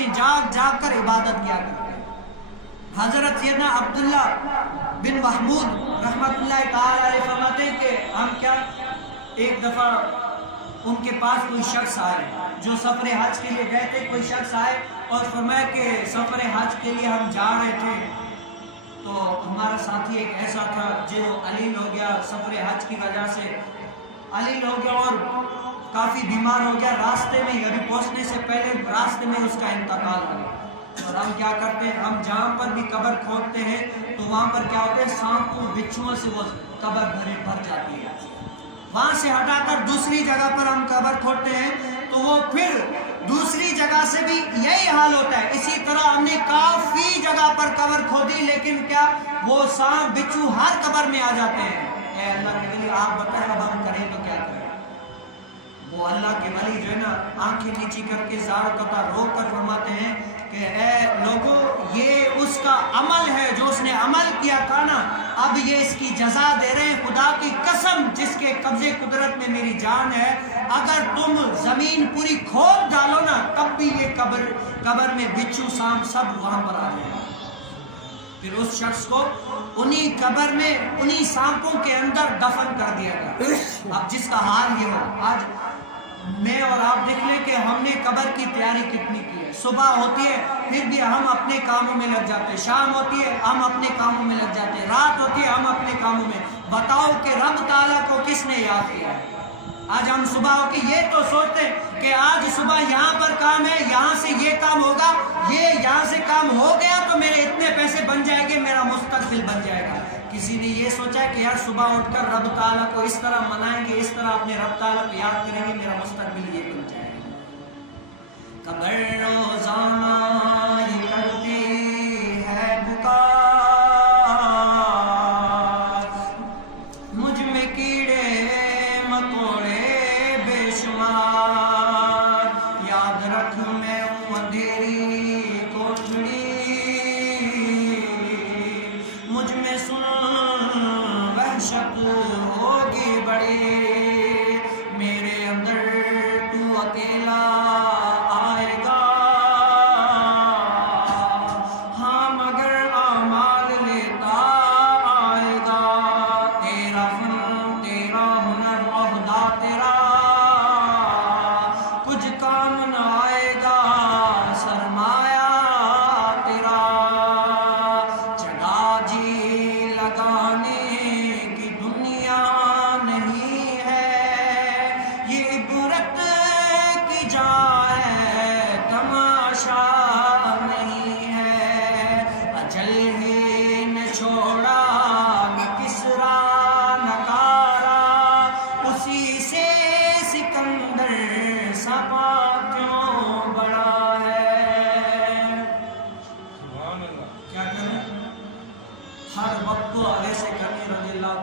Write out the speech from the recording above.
راتیں جاگ جاگ کر عبادت کیا کرتے ہیں۔ حضرت سیدنا عبداللہ بن محمود رحمت اللہ تعالی علیہ فرماتے ہیں کہ ہم کیا ایک دفعہ ان کے پاس کوئی شخص آئے جو سفر حج کے لیے گئے تھے، کوئی شخص آئے اور فرمایا کہ سفر حج کے لیے ہم جا رہے تھے تو ہمارا ساتھی ایک ایسا تھا جو علیل ہو گیا، سفر حج کی وجہ سے علیل ہو گیا اور کافی بیمار ہو گیا، راستے میں یعنی پہنچنے سے پہلے راستے میں اس کا انتقال ہو گیا۔ اور ہم کیا کرتے ہیں، ہم جہاں پر بھی قبر کھودتے ہیں تو وہاں پر کیا ہوتا ہے، سانپوں بچھوؤں سے وہ قبر بھر جاتی ہے، وہاں سے ہٹا کر دوسری جگہ پر ہم قبر کھودتے ہیں تو وہ پھر دوسری جگہ سے بھی یہی حال ہوتا ہے۔ اسی طرح ہم نے کافی جگہ پر قبر کھودی لیکن کیا وہ سانپ بچھو ہر قبر میں آ جاتے ہیں۔ اے اللہ کے ولی آپ بتائیں اب ہم کریں تو کیا کریں؟ وہ اللہ کے ولی جو ہے نا آنکھیں نیچی کر کے زار قطع رو کر فرماتے ہیں کہ اے لوگوں، یہ اس کا عمل ہے جو اس نے عمل کیا تھا نا، اب یہ اس کی جزا دے رہے ہیں۔ خدا کی قسم جس کے قبضے قدرت میں میری جان ہے، اگر تم زمین پوری کھود ڈالو نا تب بھی یہ قبر میں بچھو سانپ سب وہاں پر آ جائے گا۔ پھر اس شخص کو انہی قبر میں انہی سانپوں کے اندر دفن کر دیا گیا۔ اب جس کا حال یہ ہو، آج میں اور آپ دیکھ لیں کہ ہم نے قبر کی تیاری کتنی کی ہے۔ صبح ہوتی ہے پھر بھی ہم اپنے کاموں میں لگ جاتے ہیں، شام ہوتی ہے ہم اپنے کاموں میں لگ جاتے ہیں، رات ہوتی ہے ہم اپنے کاموں میں۔ بتاؤ کہ رب تعالیٰ کو کس نے یاد کیا ہے؟ آج ہم صبح ہو کے یہ تو سوچتے ہیں کہ آج صبح یہاں پر کام ہے، یہاں سے یہ کام ہوگا، یہ یہاں سے کام ہو گیا تو میرے اتنے پیسے بن جائیں گے، میرا مستقبل بن جائے گا۔ کسی نے یہ سوچا ہے کہ یار صبح اٹھ کر رب تعالیٰ کو اس طرح منائیں گے، اس طرح اپنے رب تعالیٰ کو یاد کریں گے، میرا مستقبل یہ بن جائے گا۔ قبر روزانہ یہ کرتی ہے پکار، مجھ میں کیڑے مکوڑے بے شمار، یاد رکھ میں ہوں اندھیری کوٹڑی، مجھ میں سن وحشت ہوگی بڑی، میرے اندر تو اکیلا آئے گا، ہاں مگر اعمال لیتا آئے گا، تیرا فن تیرا ہنر عہدہ تیرا کچھ کام نہ آئے گا، سرمایہ تیرا چڑھا جی لگانے کی دنیا نہیں ہے، یہ عبرت کی جا ہے تماشا نہیں ہے، اجل ہی نے چھوڑا نہ کسرا نہ کارا، اسی سے سکندر سپا کیوں بڑا ہے۔ کیا کریں، ہر وقت تو علیہ سے کرنی رضی اللہ تعالیٰ